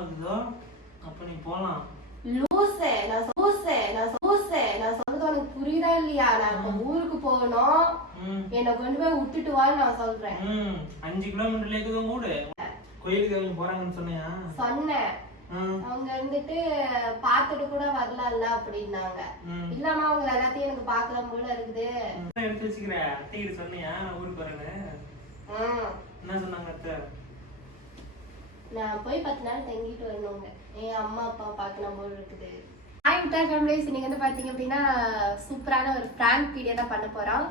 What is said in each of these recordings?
வருதோ அப்ப நீ போலாம். லூசே நான் சொல்றது உனக்கு புரியுதா இல்லையா? நான் இப்ப ஊருக்கு போகணும், என்ன கொண்டு போய் விட்டுட்டு வான்னு நான் சொல்றேன். 5 கிலோமீட்டர்ல இருக்குது கூடு. கோயிலுக்கு அவங்க போறாங்கன்னு சொன்னியா? சொன்னேன். அவங்க வந்துட்டு பாத்துட்டு கூட வரல அப்படின்னாங்க. இல்லம்மா அவங்க எல்லாத்தையும் எனக்கு பாக்கலாம் போல இருக்குது. எடுத்து வச்சுக்கிற அத்தைகிட்ட சொன்னியா ஊருக்கு போறேன்னு? என்ன சொன்னாங்க அத்தை? நான் போய் 10 நாள் தங்கிட்டு வரணுங்க. என் அம்மா அப்பா பார்க்கலாம் போல இருக்குது. ஹாய் விட்டா ஃபேமிலிஸ், இன்னைக்கு வந்து பார்த்தீங்க அப்படின்னா சூப்பரான ஒரு ஃப்ராங்க் வீடியோ தான் பண்ண போகிறோம்.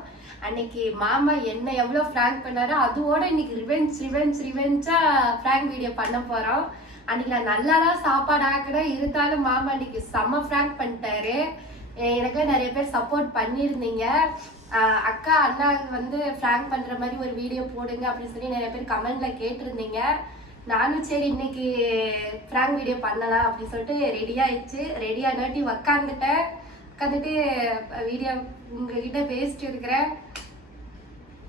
அன்னைக்கு மாமா என்ன எவ்வளோ ஃப்ராங்க் பண்ணாரோ அதோட இன்னைக்கு ரிவெஞ்சாக ஃப்ராங்க் வீடியோ பண்ண போகிறோம். அன்னைக்கு நான் நல்லா தான் சாப்பாடு ஆக்கினேன், இருந்தாலும் மாமா அன்னைக்கு செம்ம ஃப்ராங்க் பண்ணிட்டாரு. எனக்கு நிறைய பேர் சப்போர்ட் பண்ணியிருந்தீங்க. அக்கா அண்ணாவுக்கு வந்து ஃப்ராங்க் பண்ணுற மாதிரி ஒரு வீடியோ போடுங்க அப்படின்னு சொல்லி நிறைய பேர் கமெண்ட்டில் கேட்டிருந்தீங்க. நானும் சரி இன்னைக்கு ஃப்ராங்க் வீடியோ பண்ணலாம் அப்படின்னு சொல்லிட்டு ரெடியாகிட்டு உக்காந்துட்டு வீடியோ உங்ககிட்ட பேசிட்டு இருக்கிறேன்.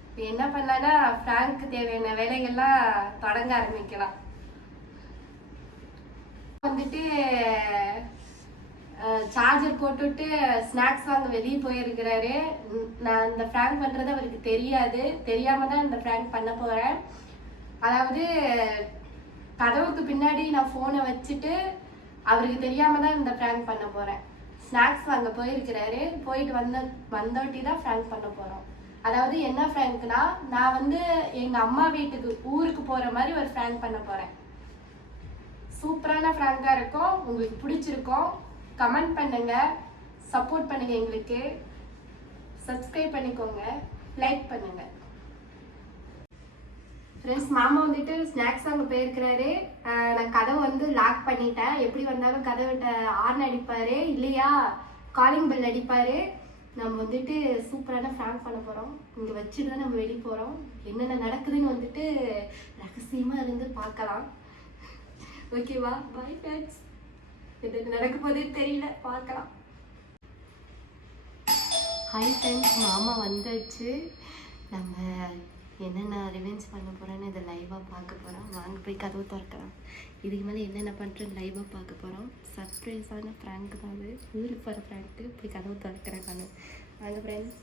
இப்போ என்ன பண்ணலான்னா ஃப்ராங்க்கு தேவையான வேலைகள்லாம் தொடங்க ஆரம்பிக்கலாம். வந்துட்டு சார்ஜர் போட்டுட்டு ஸ்நாக்ஸ் வாங்க வெளியே போயிருக்கிறாரு. நான் இந்த ஃப்ராங்க் பண்ணுறது அவருக்கு தெரியாமல் தான் இந்த ஃப்ராங்க் பண்ண போகிறேன். அதாவது கதவுக்கு பின்னாடி நான் ஃபோனை வச்சுட்டு அவருக்கு தெரியாமல் தான் இந்த ஃப்ராங்க் பண்ண போகிறேன். ஸ்நாக்ஸ் வாங்க போயிருக்கிறாரு, போயிட்டு வந்தோட்டி தான் ஃப்ராங்க் பண்ண போகிறோம். அதாவது என்ன ஃப்ராங்க்னா, நான் வந்து எங்கள் அம்மா வீட்டுக்கு ஊருக்கு போகிற மாதிரி ஒரு ஃப்ராங்க் பண்ண போகிறேன். சூப்பரான ஃப்ராங்காக இருக்கும், உங்களுக்கு பிடிச்சிருக்கும். கமெண்ட் பண்ணுங்கள், சப்போர்ட் பண்ணுங்கள், எங்களுக்கு சப்ஸ்கிரைப் பண்ணிக்கோங்க, லைக் பண்ணுங்கள். ஃப்ரெண்ட்ஸ், மாமா வந்துட்டு ஸ்நாக்ஸ் வாங்க போயிருக்கிறாரு. நான் கதவை வந்து லாக் பண்ணிட்டேன். எப்படி வந்தாலும் கதவிட்ட ஆர்ன் அடிப்பார், இல்லையா காலிங் பெல் அடிப்பார். நம்ம வந்துட்டு சூப்பரான ஃப்ராங்க் பண்ண போகிறோம். இங்கே வச்சுட்டு தான் நம்ம வெளியே போகிறோம். என்னென்ன நடக்குதுன்னு வந்துட்டு ரகசியமாக இருந்து பார்க்கலாம். ஓகேவா? Bye friends. எது நடக்க போகுதுன்னு தெரியல, பார்க்கலாம். ஹாய் ஃப்ரெண்ட்ஸ், மாமா வந்துச்சு. நம்ம என்னென்ன ரிவெஞ்ச் பண்ண போகிறோன்னு இதை லைவாக பார்க்க போகிறோம். வாங்க போய் கதவு திறக்கலாம். இதுக்கு மேலே என்னென்ன பண்ணுறேன்னு லைவாக பார்க்க போகிறோம். சர்ப்ரைஸான ஃப்ராங்க் தான் அது, ஊருக்கு போகிற ஃப்ராங்க்கு. போய் கதவு திறக்கிறேன் நான். வாங்க ஃப்ரெண்ட்ஸ்.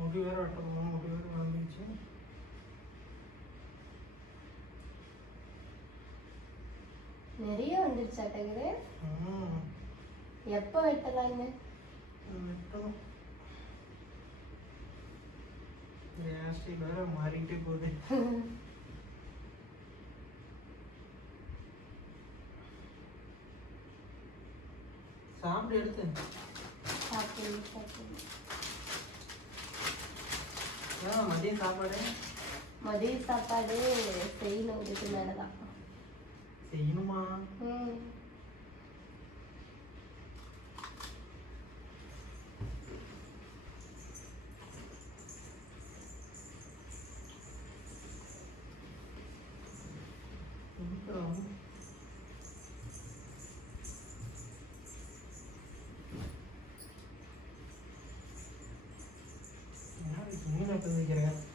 முடி வேற வெட்டணும், முடி வேற வந்துச்சு. நிறைய வந்துருச்சாட்டங்குது. எப்போ வெட்டலான்னு வெட்டணும். ஹேர்ஸ்டைல் வேற மாறிக்கிட்டே போகுது. சாப்பிட்டு எடுத்து சாப்பிட்டு மதிய சாப்பாடு செய்யணும். இதுக்கு மேலதான் செய்யணுமா? வைக்கிறேன்.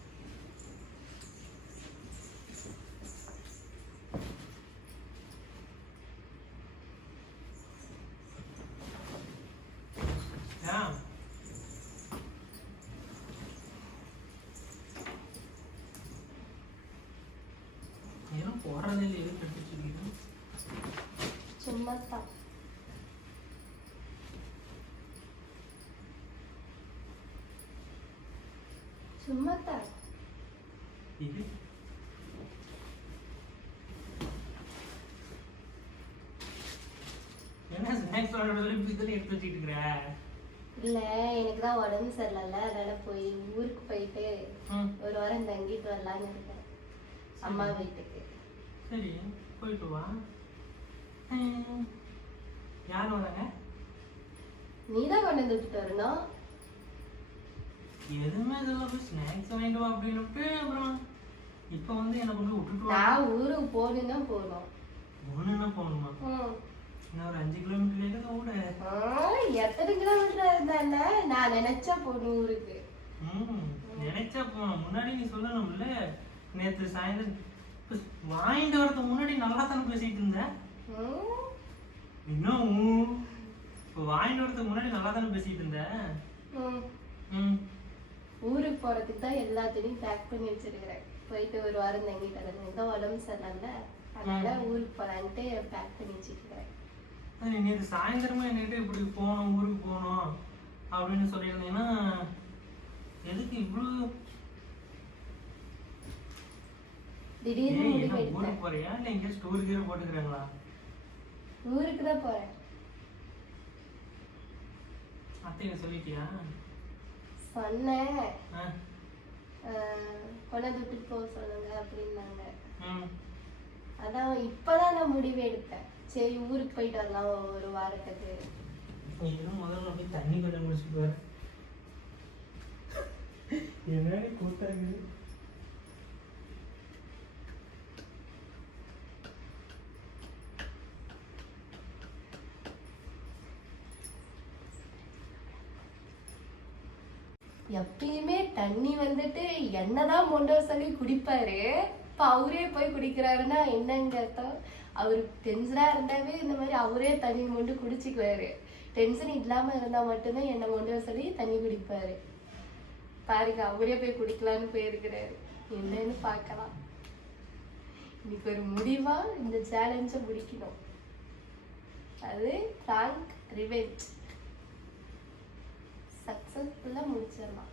போறதில்லை, எது கட்டிச்சிருக்கீங்க? சும்மா தான். ஸ்நாக்ஸ் வாங்கிட்டு சொல்லி இப்படி தானே எடுத்து வச்சுட்டு இருக்கிற. இல்ல எனக்கு தான் உடம்பு சரியில்லைல்ல, அதனால போய் ஊருக்கு போயிட்டு ஒரு வாரம் தங்கிட்டு வரலான்னு இருக்கேன் அம்மா வீட்டுக்கு. சரி போயிட்டு வா. யார் வராங்க? நீதான் கொண்டு வந்து விட்டுட்டு வரணும். எதுவுமே இதெல்லாம் போய் ஸ்நாக்ஸ் வாங்கிட்டு வா அப்படின்னுட்டு அப்புறம் இப்போ வந்து என்ன கொண்டு விட்டுட்டு வா. நான் ஊருக்கு போகணுன்னா போகணும். ஒன்றுன்னா போகணுமா? இன்னும் ஒரு 5 கிலோமீட்டர் கூட. எத்தனை கிலோமீட்டர் இருந்தா நான் நினைச்சா போகணும் ஊருக்கு. நினைச்சா போகணும். முன்னாடி நீ சொல்லணும்ல, நேற்று சாயந்தரம் வாங்கிட்டு வரதுக்கு முன்னாடி நல்லா தானே பேசிட்டு இருந்த. இன்னும் இப்போ வாங்கிட்டு வரதுக்கு முன்னாடி நல்லா தானே பேசிட்டு இருந்த. ஊருக்கு போறதுக்கு தான் எல்லாத்தையும் பேக் பண்ணி வச்சிருக்கிறேன். போயிட்டு ஒரு வாரம் தங்கிட்டு வரேன். இந்த உடம்பு சரியில்ல, அதனால ஊருக்கு போலான்ட்டு பேக் பண்ணி வச்சிருக்கிறேன். நீ நேற்று சாயந்தரமா என்கிட்ட இப்படி போகணும் ஊருக்கு போகணும் அப்படின்னு சொல்லியிருந்தீங்கன்னா எதுக்கு இவ்வளோ திடீர்னு ஊருக்கு போறியா இல்லை எங்கேயா ஸ்டோருக்கு போட்டுக்கிறாங்களா? ஊருக்கு தான் போறேன். அத்தையை சொல்லிட்டியா? சொன்னேன், கொண்டாந்து விட்டுட்டு போக சொல்லுங்க அப்படின்னாங்க. அதான் இப்பதான் நான் முடிவு எடுத்தேன். சரி ஊருக்கு போயிட்டு வரலாம் ஒரு வாரத்துக்கு. முதல்ல போய் தண்ணி கொஞ்சம் குடிச்சிட்டு வர. என்னடி கூத்தாங்க. எப்பயுமே தண்ணி வந்துட்டு என்னதான் மொண்ட சொல்லி குடிப்பாரு. இப்ப அவரே போய் குடிக்கிறாருன்னா என்னங்க அர்த்தம்? அவரு டென்ஷனா இருந்தாவே இந்த மாதிரி அவரே தண்ணி மொண்டு குடிச்சுக்குவாரு. டென்ஷன் இல்லாம இருந்தா மட்டும்தான் என்ன மொண்ட சொல்லி தண்ணி குடிப்பாரு. பாருங்க, அவரே போய் குடிக்கலான்னு போயிருக்கிறாரு. என்னன்னு பார்க்கலாம். இன்னைக்கு ஒரு முடிவா இந்த சேலஞ்சை முடிக்கணும். அது பிராங்க் ரிவெஞ்ச் சக்சஸ்ஃபுல்லா முடிச்சிடலாம்.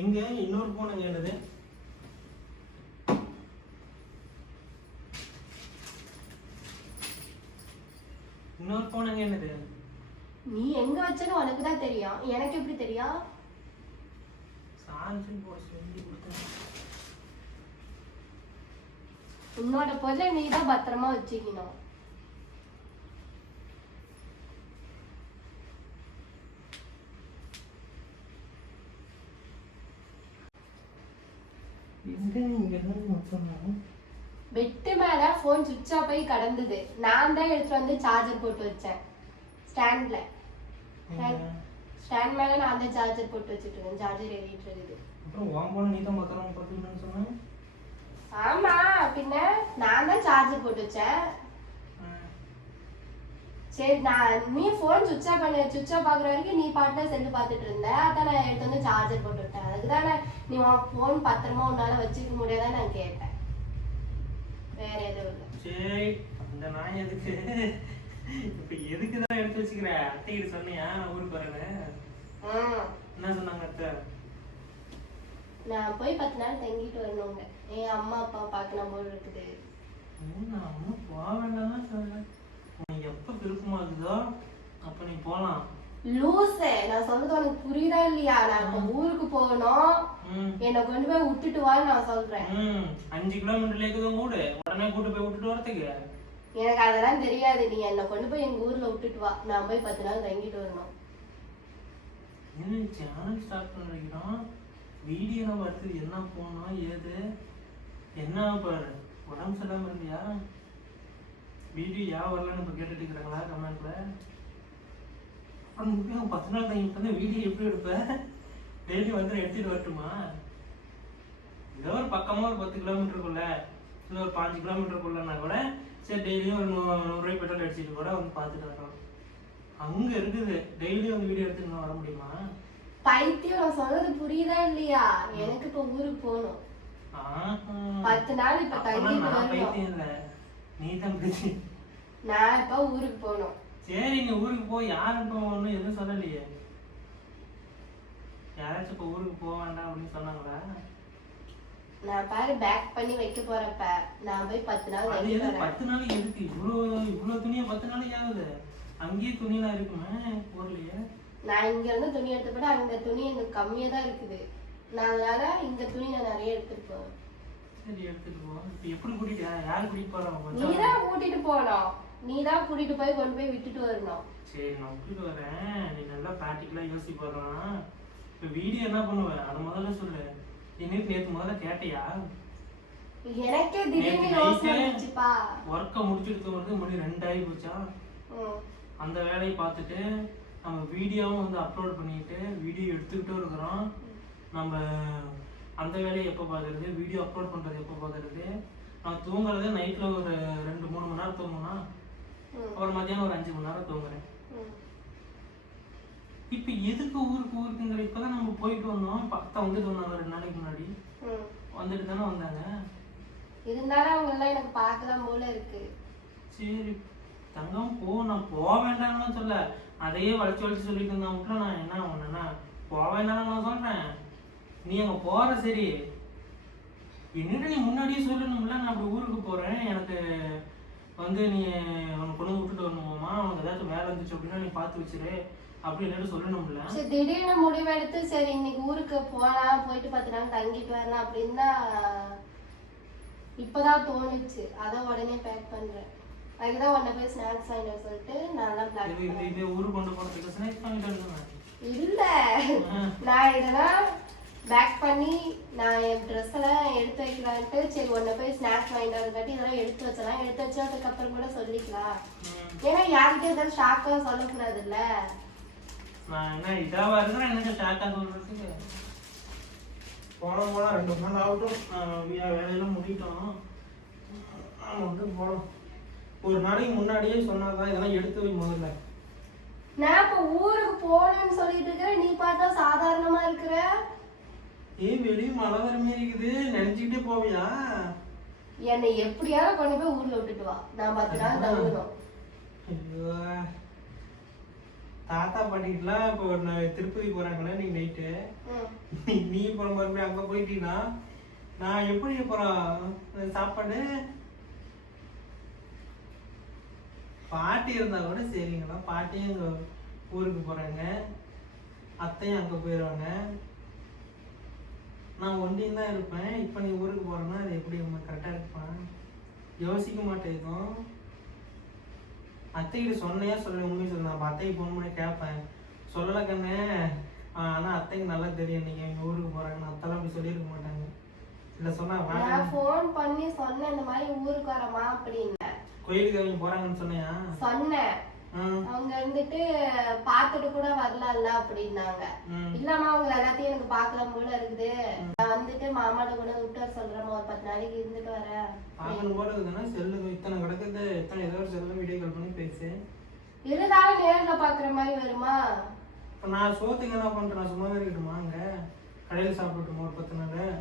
எங்க இன்னொரு போன் எங்க என்னது? இன்னொரு போன் எங்க என்னது? நீ எங்க வச்சன்னு உனக்கு தான் தெரியும், எனக்கு எப்படி தெரியும்? சார்ஜிங் போட சொல்லி கொடுத்தேன். உன்னோட பொருளை நீ தான் பத்திரமா வச்சுக்கணும். பெட்டு மேல போன் சுவிட்ச் ஆஃப் ஆகி கடந்தது. நான் தான் எடுத்து வந்து சார்ஜர் போட்டு வச்சேன். ஸ்டாண்ட் மேல நான் தான் சார்ஜர் போட்டு வச்சுட்டு இருக்கேன். சார்ஜர் ஏறிட்டு இருக்குது. அப்புறம் உன் போன் நீ தான் பத்திரமா போட்டுக்கணும்னு சொன்னேன். ஆமா, பின்ன நான் தான் சார்ஜர் போட்டு வச்சேன். சரி, நீ போன் சுவிட்ச் ஆஃப் ஆகுற வரைக்கும் நீ பாட்டுல செல்லு பார்த்துட்டு இருந்த. அதான் நான் எடுத்து வந்து சார்ஜர் போட்டு விட்டேன். அதுக்குதானே நீ உன் போன் பத்திரமா உன்னால வச்சுக்க முடியாதான் நான் கேட்டேன். வேற எதுவும் இல்லை. சரி, அந்த நாய் எதுக்கு இப்ப எதுக்குதான் எடுத்து வச்சுக்கிற? அத்தைகிட்ட சொன்னியா ஊருக்கு வரேன்னு? என்ன சொன்னாங்க அத்தை? நான் போய் 10 நாள் தங்கிட்டு வரணுங்க. என் அம்மா அப்பா பார்க்கணும் போல இருக்குது. அம்மா போக வேண்டாம் சொல்றேன். உனக்கு எப்ப விருப்பமா இருக்குதோ அப்ப நீ போலாம். லூசே, நான் சொல்றது உனக்கு புரியுதா இல்லையா? நான் இப்ப ஊருக்கு போகணும், என்னை கொண்டு போய் விட்டுட்டு வான்னு நான் சொல்றேன். 5 கிலோமீட்டர்ல இருக்குதும் கூட உடனே கூட்டு போய் விட்டுட்டு வரதுக்கு எனக்கு அதெல்லாம் தெரியாது. நீ என்னை கொண்டு போய் எங்க ஊர்ல விட்டுட்டு வா. நான் போய் 10 நாள் தங்கிட்டு வரணும். என்ன சேனல் ஸ்டார்ட் பண்ணிருக்கிறோம், வீடியோ வருது, என்ன போனோம் ஏது என்ன பாரு. உடம்பு சரியில்லாம இருக்கியா? வீடியோ யா வரலன்னு இப்ப கேட்டுட்டு இருக்கிறாங்களா கமெண்ட்ல? அப்புறம் 10 நாள் தங்கிட்டு வந்து வீடியோ எப்படி எடுப்ப? டெய்லி வந்து எடுத்துட்டு வரட்டுமா? ஏதோ ஒரு பக்கமா ஒரு 10 கிலோமீட்டருக்குள்ள இல்லை ஒரு 5 கிலோமீட்டருக்குள்ளனா கூட சரி, டெய்லியும் ஒரு 100 ரூபாய் பெட்ரோல் அடிச்சுட்டு கூட வந்து பார்த்துட்டு வரோம். அங்க இருக்குது, டெய்லியும் வந்து வீடியோ எடுத்துட்டு வர முடியுமா? பைத்தியம், நான் சொல்றது புரியுதா இல்லையா? எனக்கு இப்ப ஊருக்கு போகணும். 10 நாள் இப்ப தங்கிட்டு வரணும். பைத்தியம் இல்ல, நீ தான் பைத்தியம். நான் இப்ப ஊருக்கு போகணும். சரி, நீ ஊருக்கு போய் யாரும் ஒன்றும் எதுவும் சொல்லலையே. யாராச்சும் இப்போ ஊருக்கு போக வேண்டாம் அப்படின்னு சொன்னாங்களா? நான் பாரு பேக் பண்ணி வைக்க போறப்ப நான் போய் 10 நாள் அது தங்கி எது வரேன். 10 நாளைக்கு எதுக்கு இவ்வளோ துணியை 10 நாளைக்கு ஆகுது? அங்கேயே துணியெல்லாம் இருக்குமே ஊர்லயே. நான் இங்க இருந்து துணி எடுத்து போட அங்க துணி எனக்கு கம்மியா தான் இருக்குது. நான் அதனால இங்க துணி நான் நிறைய எடுத்துட்டு போவேன். சரி எடுத்துட்டு போ. இப்போ எப்படி கூட்டிட்டு யார் கூட்டிட்டு போறாங்க? நீ தான் கூட்டிட்டு போகணும். நீ தான் கூட்டிட்டு போய் கொண்டு போய் விட்டுட்டு வரணும். சரி நான் கூட்டிட்டு வரேன். நீ நல்லா ப்ராக்டிக்கலா யோசிச்சு போடுறான். இப்போ வீடியோ என்ன பண்ணுவேன் அதை முதல்ல சொல்லு. என்னட்டு நேற்று முதல்ல கேட்டியா? எனக்கே திடீர்னு யோசனை வந்துச்சுப்பா. ஒர்க்கை முடிச்சுட்டு தோணுது மணி 2 ஆகி போச்சா. அந்த வேலையை பார்த்துட்டு நம்ம வீடியோவும் வந்து அப்லோட் பண்ணிட்டு வீடியோ எடுத்துக்கிட்டும் இருக்கிறோம். நம்ம அந்த வேலையை எப்போ பார்க்கறது, வீடியோ அப்லோட் பண்ணுறது எப்போ பார்க்கறது. நான் தூங்குறது நைட்டில் ஒரு 2-3 மணி நேரம் தூங்குனா, அப்புறம் மத்தியானம் ஒரு 5 மணி நேரம் தூங்குறேன். இப்போ எதுக்கு ஊருக்குங்கிற இப்போதான் நம்ம போயிட்டு வந்தோம். அத்தை வந்துட்டு வந்தாங்க 2 நாளைக்கு முன்னாடி. வந்துட்டு தானே வந்தாங்க. இருந்தாலும் அவங்க எல்லாம் எனக்கு பார்க்கலாம் போல இருக்கு. சரி தங்கம் போ. நான் போக வேண்டாம்னு சொல்ல, அதையே வளைச்சு வளைச்சு சொல்லிட்டு இருந்தவங்க நான் என்ன ஒண்ணுன்னா போக வேண்டாம்னு நான் சொல்றேன். நீ அங்க போற சரி, என்னட்டு நீ முன்னாடியே சொல்லணும்ல. நான் அப்படி ஊருக்கு போறேன், எனக்கு வந்து நீ அவனை கொண்டு விட்டுட்டு வரணுமாமா, அவனுக்கு ஏதாச்சும் வேலை இருந்துச்சு அப்படின்னா நீ பார்த்து வச்சிரு அப்படின்னு சொல்லணும்ல. சரி திடீர்னு முடிவெடுத்து சரி இன்னைக்கு ஊருக்கு போலாம், போயிட்டு 10 நாள் தங்கிட்டு வரலாம் அப்படின்னா இப்பதான் தோணுச்சு. அதான் உடனே பேக் பண்றேன். அதுக்குதான் உன்னை போய் ஸ்நாக்ஸ் வாங்கிட்டு சொல்லிட்டு நான் பிளான் பண்ணேன். இது ஊருக்கு கொண்டு போறதுக்கு ஸ்நாக்ஸ் வாங்கிட்டு வரணும் இல்ல. நான் இதெல்லாம் பேக் பண்ணி நான் என் ட்ரெஸ் எல்லாம் எடுத்து வைக்கலான்ட்டு சரி உன்னை போய் ஸ்நாக்ஸ் வாங்கிட்டு வரதுக்காட்டி இதெல்லாம் எடுத்து வச்சலாம். எடுத்து வச்சு அதுக்கப்புறம் கூட சொல்லிக்கலாம். ஏன்னா யார்கிட்ட ஏதாவது ஷாக்கா சொல்லக்கூடாது இல்ல. நான் என்ன இதாவா இருக்கிறேன் எனக்கு ஷாக்கா சொல்றதுக்கு. போனோம் 2 நாள் ஆகட்டும். வேலையெல்லாம் முடிட்டோம். வந்து போனோம். ஒரு நாளைக்கு முன்னாடியே சொன்னாதான் இதெல்லாம் எடுத்து வை முதல்ல. நான் இப்ப ஊருக்கு போகணும்னு சொல்லிட்டு இருக்கேன், நீ பார்த்தா சாதாரணமா இருக்கிற. வெளியே மழை வர மாதிரி இருக்குது, நினைச்சுக்கிட்டே போவியா? என்னை எப்படியாவது கொண்டு போய் ஊர்ல விட்டுட்டு வா. நான் 10 நாள் தங்கணும். ஐயோ தாத்தா பாட்டிட்டுலாம் இப்போ திருப்பதி போறாங்களே நீ நைட்டு, நீ போற மறுபடியும் அங்க போயிட்டீங்கன்னா நான் எப்படி போறேன் சாப்பாடு? பாட்டி இருந்தா கூட சரிங்களா, பாட்டியும் எங்க ஊருக்கு போறாங்க, அத்தையும் அங்க போயிடுவாங்க, நான் ஒண்டியும் தான் இருப்பேன். இப்போ நீ ஊருக்கு போறேன்னா அது எப்படி கரெக்டா இருப்பான்? யோசிக்க மாட்டேதும். அத்தைக்கிட்ட சொன்னையா சொல்ல உண்மையை சொல்ல. நான் அத்தைக்கு ஃபோன் பண்ணி கேட்பேன், சொல்லலை கண்ணே ஆனால் அத்தைக்கு நல்லா தெரியும் நீங்கள் எங்கள் ஊருக்கு போகிறாங்கன்னு. அத்தெல்லாம் அப்படி சொல்லியிருக்க மாட்டாங்க. இல்லை சொன்னா நான் ஃபோன் பண்ணி சொன்னேன் இந்த மாதிரி ஊருக்கு வரமா அப்படின்னு. கோயிலுக்கு அவங்க போகிறாங்கன்னு சொன்னையா? சொன்னேன். அவங்க வந்துட்டு பார்த்துட்டு கூட வரலாம்ல அப்படின்னாங்க. இல்லம்மா அவங்க எல்லாத்தையும் எனக்கு பார்க்கலாம் போல இருக்குது, நான் வந்துட்டு மாமாட்ட கூட விட்டு வர சொல்றேன், ஒரு 10 நாளைக்கு இருந்துட்டு வரேன். பார்க்கணும் போல இருக்குதுன்னா செல்லு இத்தனை கிடக்குது, எத்தனை ஏதோ ஒரு செல்ல வீடியோ கால் பண்ணி பேசு. இருந்தாலும் நேரில் பார்க்குற மாதிரி வருமா? இப்போ நான் சோத்துக்கு என்ன பண்ணுறேன்? நான் சும்மாவே இருக்கட்டுமா? அங்கே கடையில் சாப்பிட்டுட்டுமா ஒரு 10 நாள்?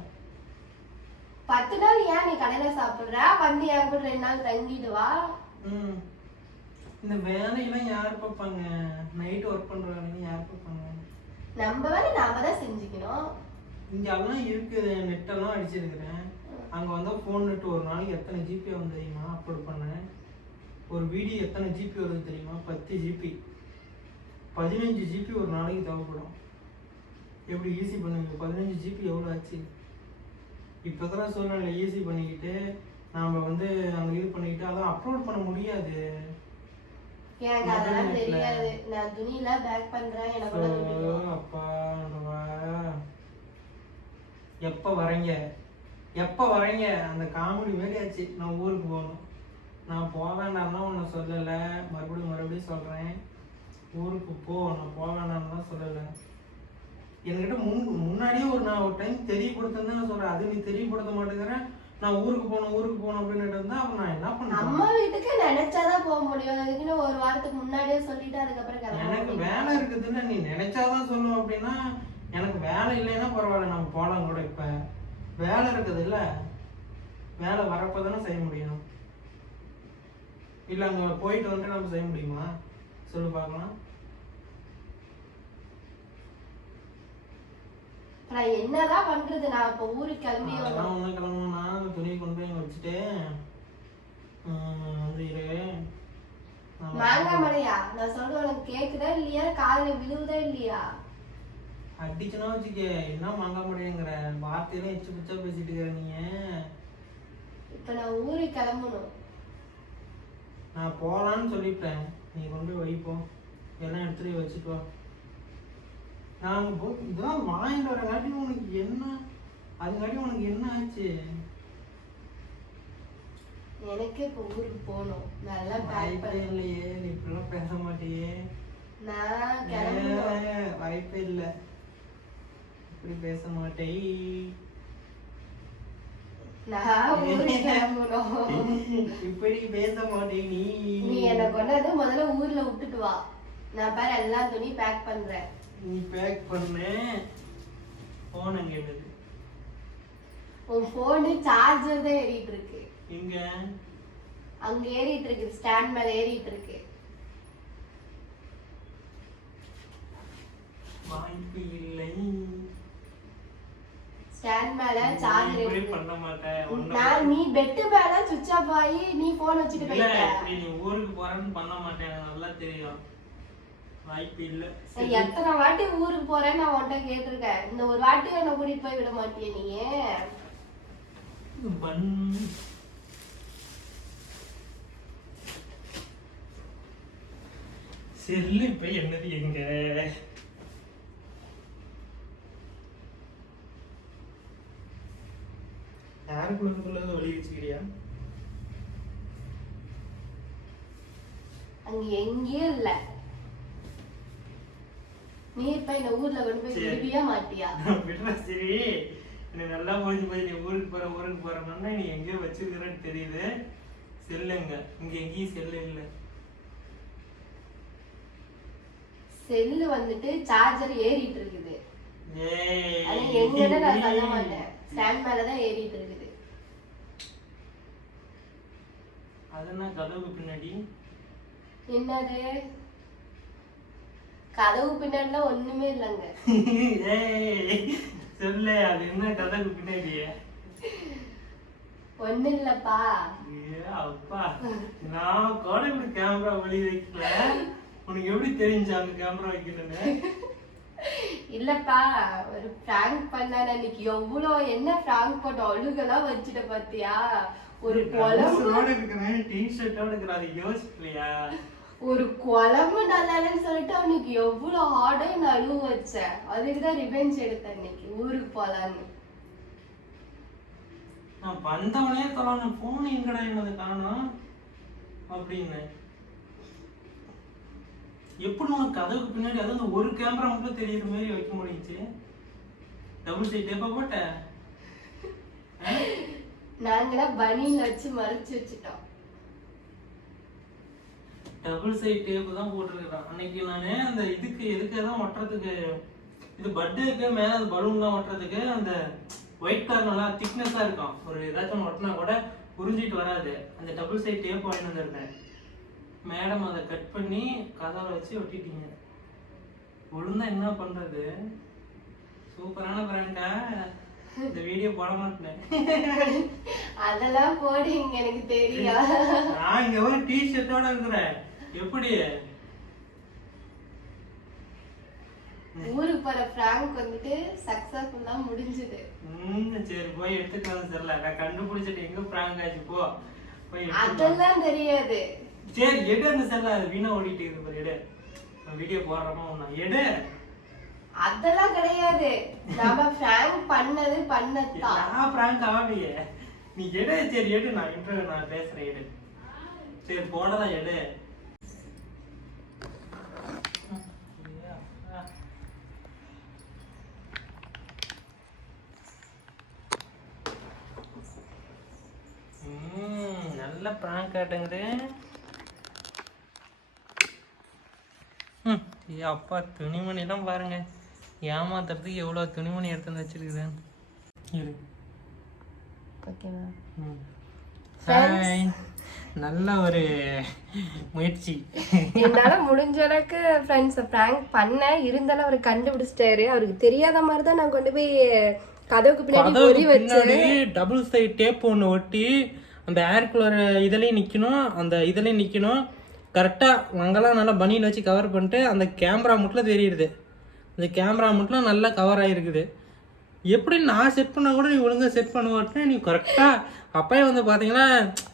10 நாள் ஏன் நீ கடையில் சாப்பிட்ற? வந்து என் கூட 2 நாள் தங்கிட்டு வா. இந்த வேலையெல்லாம் யார் பார்ப்பாங்க? நைட் ஒர்க் பண்ற வேலையெல்லாம் யார் பார்ப்பாங்க? நம்ம வேலை நாம தான் செஞ்சுக்கணும். இங்க எல்லாம் இருக்குது, நெட்டெல்லாம் அடிச்சிருக்கிறேன். அங்க வந்தா ஃபோன் நெட் ஒரு நாளைக்கு எத்தனை ஜிபி வந்து தெரியுமா அப்லோட் பண்ணேன்? ஒரு வீடியோ எத்தனை ஜிபி வருது தெரியுமா? 10 ஜிபி 15 ஜிபி ஒரு நாளைக்கு தேவைப்படும். எப்படி ஈஸி பண்ணுவீங்க? 15 ஜிபி எவ்வளோ ஆச்சு? இப்போ தான் சூழ்நிலை ஈஸி பண்ணிக்கிட்டு நாம் வந்து அங்கே இது பண்ணிக்கிட்டு அதான் அப்லோட் பண்ண முடியாது. எனக்கு அதெல்லாம் தெரியாது. நான் துணியில பேக் பண்றேன். எனக்கு அப்பா எப்போ வரீங்க? அந்த காமெடி வேலையாச்சு. நான் ஊருக்கு போகணும். நான் போக வேண்டாம்னா உன்னை சொல்லலை, மறுபடியும் சொல்கிறேன். ஊருக்கு போ, நான் போக வேண்டாம்னு தான் சொல்லலை. என்கிட்ட முன்னாடியே நான் ஒரு டைம் தெரியப்படுத்துன்னு நான் சொல்கிறேன். அது நீ தெரியப்படுத்த மாட்டேங்கிறேன். நான் ஊருக்கு போகணும் அப்படின்னு இருந்தா அப்ப நான் என்ன பண்ணுவேன்? அம்மா வீட்டுக்கு நினைச்சாதான் போக முடியும். அதுக்குன்னு ஒரு வாரத்துக்கு முன்னாடியே சொல்லிட்டு அதுக்கப்புறம் எனக்கு வேலை இருக்குதுன்னு நீ நினைச்சாதான் சொல்லுவோம். அப்படின்னா எனக்கு வேலை இல்லைன்னா பரவாயில்ல, நம்ம போகலாம் கூட. இப்ப வேலை இருக்குது இல்ல, வேலை வரப்பதானே செய்ய முடியும். இல்ல அங்க போயிட்டு வந்துட்டு நம்ம செய்ய முடியுமா? சொல்லு பார்க்கலாம். நான் என்னதான் பண்றது? நான் இப்ப ஊருக்கு கிளம்பி அதெல்லாம் ஒன்றும் கிளம்பணும்னா அந்த துணியை கொண்டு போய் இங்கே வச்சுட்டு வந்து இரு. மாங்காய் மலையா? நான் சொல்றது உனக்கு கேக்குதா இல்லையா? காதுல விழுவுதா இல்லையா? அடிச்சுனா வச்சுக்க, என்ன மாங்காய் முடியுங்கிற வார்த்தையெல்லாம் எச்சு பிச்சா பேசிட்டு இருக்கிற நீங்க. இப்ப நான் ஊருக்கு கிளம்பணும். நான் போகலான்னு சொல்லிட்டேன், நீ கொண்டு போய் வைப்போம், எல்லாம் எடுத்துட்டு வச்சுட்டு வா. நாங்கள் இதெல்லாம் வாங்கிட்டு வரங்காட்டி உனக்கு என்ன, அதுங்காட்டி உனக்கு என்ன ஆச்சு? எனக்கு இப்ப ஊருக்கு போகணும். நல்லா வாய்ப்பே இல்லையே, நீ இப்படிலாம் பேச மாட்டியே. நான் கிளம்பணும். வாய்ப்பே இல்லை, இப்படி பேச மாட்டே. நான் ஊருக்கு கிளம்பணும். இப்படி பேச மாட்டே நீ. நீ என்ன கொண்டாந்து முதல்ல ஊர்ல விட்டுட்டு வா. நான் பாரு எல்லா துணி பேக் பண்றேன். நீ பேக் பண்ணு. போன் அங்க எடுது. உன் போனு சார்ஜர் தான் ஏறிட்டு இருக்கு. எங்க? அங்க ஏறிட்டு இருக்கு, ஸ்டாண்ட் மேல ஏறிட்டு இருக்கு. வாய்ப்பு இல்லை. ஸ்டாண்ட் மேல சார்ஜர் இப்படி பண்ண மாட்டேன். நான் நீ பெட் மேல சுவிட்ச் ஆஃப் ஆகி நீ போன் வச்சிட்டு இல்ல, போயிட்ட. இப்படி நீ ஊருக்கு போறேன்னு பண்ண மாட்டேன், எனக்கு நல்லா தெரியும். வாய்ப்பு இல்ல. எத்தனை வாட்டி ஊருக்கு போறேன்னு நான் உன்கிட்ட கேட்டிருக்கேன். இந்த ஒரு வாட்டி என்ன கூட்டிட்டு போய் விட மாட்டியே நீ? செல்லு இப்ப என்னது எங்க? யாருக்குள்ளதுக்குள்ள ஒளி வச்சுக்கிறியா? அங்க எங்கேயும் இல்ல. நீ இப்ப இந்த ஊர்ல கொண்டு போய் விடுவியா மாட்டியா? விடுறா சரி. நீ நல்லா முடிஞ்சு போய் நீ ஊருக்கு போறேன்னா நீ எங்கேயோ வச்சிருக்கிறன்னு தெரியுது. செல்லுங்க இங்க எங்கேயும் செல்லு இல்லை. செல்லு வந்துட்டு சார்ஜர் ஏறிட்டு இருக்குது. அது எங்கன்னு நான் சொல்ல மாட்டேன், ஸ்டாண்ட் மேலதான் ஏறிட்டு இருக்குது. அதுனா கதவுக்கு பின்னாடி என்னது? கதவு பின்னாடிலாம் ஒண்ணுமே இல்லைங்க. சொல்லு, அது என்ன கதவுக்கு பின்னாடி? ஒண்ணு இல்லப்பா. அப்பா, நான் கோடைக்குடி கேமரா ஒளி வைக்கல, உனக்கு எப்படி தெரிஞ்சு அங்க கேமரா வைக்கணும்னு? இல்லப்பா, ஒரு பிராங்க் பண்ணான அன்னைக்கு எவ்வளவு என்ன பிராங்க் பண்ண அழுகெல்லாம் வச்சுட்ட பாத்தியா? ஒரு குழம்போட இருக்கிறேன், டிஷர்ட்டோட இருக்கிற, அதை யோசிக்கலையா? ஒரு குழம்பு நல்லா இல்லைன்னு சொல்லிட்டு அவனுக்கு எவ்வளவு ஹார்டா நான் அழுவ வச்சேன். அதுக்குதான் ரிவெஞ்ச் எடுத்தேன் இன்னைக்கு ஊருக்கு போலான்னு. நான் வந்தவனே சொல்லணும், போன் எங்கடா என்னது காணோம் அப்படின்னு. எப்படி உனக்கு கதவுக்கு பின்னாடி அதாவது ஒரு கேமரா மட்டும் தெரியுற மாதிரி வைக்க முடியுச்சு? டபுள் சைட் எப்ப போட்ட? நாங்களாம் பனியில வச்சு மறைச்சு வச்சுட்டோம். டபுள் சைட் டேப் தான் போட்டிருக்கிறான். அன்னைக்கு நானு அந்த எதுக்கு ஒட்டுறதுக்கு, இது பர்த்டேக்கு மேல அந்த பலூன்லாம் ஒட்டுறதுக்கு அந்த ஒயிட் கலர் நல்லா திக்னஸா இருக்கும், ஒரு ஏதாச்சும் ஒட்டினா கூட புரிஞ்சிட்டு வராது, அந்த டபுள் சைட் டேப் வாங்கி வந்திருந்தேன். மேடம் அதை கட் பண்ணி கதவை வச்சு ஒட்டிட்டீங்க. ஒழுங்கா என்ன பண்றது? சூப்பரான பிராண்டா. இந்த வீடியோ போட மாட்டேன். அதெல்லாம் போடுங்க, எனக்கு தெரியும். நான் இங்க ஒரு டி-ஷர்ட்டோட இருக்கிறேன். எப்படி ஊருக்கு போற பிராங்க் வந்துட்டு சக்சஸ்ஃபுல்லா முடிஞ்சது. சரி போய் எடுத்துக்கலாம். தெரியல, நான் கண்டுபிடிச்சிட்டு எங்க பிராங்க் ஆச்சு. போய் அதெல்லாம் தெரியாது. சரி எடு அந்த செல்ல, வீணா ஓடிட்டு இருக்கு பாரு, எடு. வீடியோ போடுறோமா ஒண்ணா எடு. அதெல்லாம் கிடையாது, நாம பிராங்க் பண்ணதான். நான் பிராங்க் ஆகலையே, நீ எடு. சரி எடு, நான் இன்டர்வியூ நான் பேசுறேன், எடு. சரி போடலாம், எடு. நல்ல பிராங்க் ஆட்டுங்குது. அப்பா, துணிமணிலாம் பாருங்க, ஏமாத்துறதுக்கு எவ்வளோ துணிமணி எடுத்து வந்து வச்சிருக்குதுன்னு. நல்ல ஒரு முயற்சி. என்னால முடிஞ்ச அளவுக்கு ஃப்ரெண்ட்ஸ் பிராங்க் பண்ணேன், இருந்தாலும் அவர் கண்டுபிடிச்சிட்டாரு. அவருக்கு தெரியாத மாதிரி தான் நான் கொண்டு போய் கதவுக்கு பின்னாடி ஒரி வச்சு டபுள் சைட் டேப் ஒன்று ஒட்டி அந்த ஏர் கூலர் இதுலேயும் நிற்கணும், அந்த இதுலேயும் நிற்கணும். கரெக்டாக அங்கெல்லாம் நல்லா பனியில் வச்சு கவர் பண்ணிட்டு அந்த கேமரா மட்டும் தெரியுது. அந்த கேமரா மட்டும் நல்லா கவர் ஆகிருக்குது. எப்படி நான் செட் பண்ணால் கூட நீ ஒழுங்காக செட் பண்ணுவாட்டேன் நீ கரெக்டாக. அப்போயே வந்து பார்த்தீங்கன்னா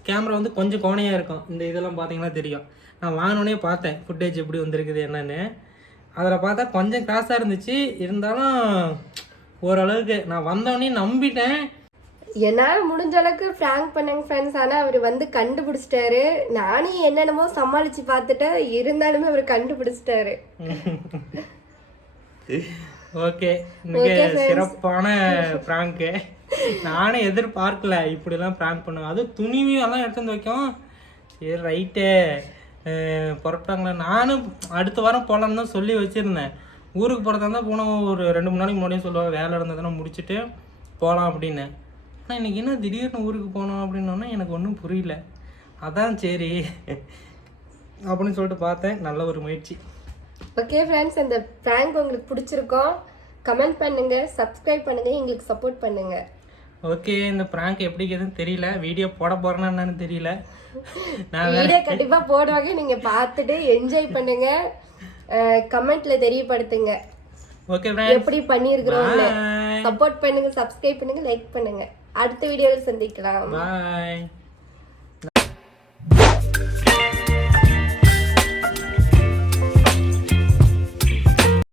கேமரா வந்து கொஞ்சம் கோணையாக இருக்கும். இந்த இதெல்லாம் பார்த்தீங்கன்னா தெரியும். நான் வாங்கினோடனே பார்த்தேன் ஃபுட்டேஜ் எப்படி வந்திருக்குது என்னன்னு. அதில் பார்த்தா கொஞ்சம் கிராஸாக இருந்துச்சு. இருந்தாலும் ஓரளவுக்கு நான் வந்தோடனே நம்பிட்டேன். என்னால் முடிஞ்ச அளவுக்கு ஃப்ராங்க் பண்ணேங்க ஃப்ரெண்ட்ஸ். ஆனால் அவர் வந்து கண்டுபிடிச்சிட்டாரு. நானும் என்னென்னமோ சமாளித்து பார்த்துட்டேன், இருந்தாலுமே அவர் கண்டுபிடிச்சிட்டாரு. ஓகே, மிக சிறப்பான பிராங்கு. நானே எதிர்பார்க்கல இப்படிலாம் பிராங்க் பண்ணுவேன். அதுவும் துணிவையும் எல்லாம் எடுத்து வந்து வைக்கும். சரி ரைட்டு புறப்பட்டாங்களா. நானும் அடுத்த வாரம் போகலான்னு தான் சொல்லி வச்சுருந்தேன். ஊருக்கு போகிறதா இருந்தால் போனோம் ஒரு 2-3 நாளைக்கு முன்னாடியே சொல்லுவாங்க, வேலை இருந்ததுன்னா முடிச்சுட்டு போகலாம் அப்படின்னு. ஆனால் இன்றைக்கி என்ன திடீர்னு ஊருக்கு போனோம் அப்படின்னோன்னா எனக்கு ஒன்றும் புரியல. அதான் சரி அப்படின்னு சொல்லிட்டு பார்த்தேன். நல்ல ஒரு முயற்சி. ஓகே ஃப்ரெண்ட்ஸ், இந்த பிராங்க் உங்களுக்கு பிடிச்சிருக்கோம், கமெண்ட் பண்ணுங்க, சப்ஸ்கிரைப் பண்ணுங்க, எங்களுக்கு சப்போர்ட் பண்ணுங்க. ஓகே, இந்த பிராங்க் எப்படி இருக்குதுன்னு தெரியல. வீடியோ போட போறேன்னா என்னன்னு தெரியல. நான் வீடியோ கண்டிப்பா போடுவாங்க, நீங்க பார்த்துட்டு என்ஜாய் பண்ணுங்க, கமெண்ட்ல தெரியப்படுத்துங்க. ஓகே ஃப்ரெண்ட்ஸ், எப்படி பண்ணியிருக்கிறோம். சப்போர்ட் பண்ணுங்க, சப்ஸ்கிரைப் பண்ணுங்க, லைக் பண்ணுங்க. அடுத்த வீடியோவில் சந்திக்கலாம். பாய்.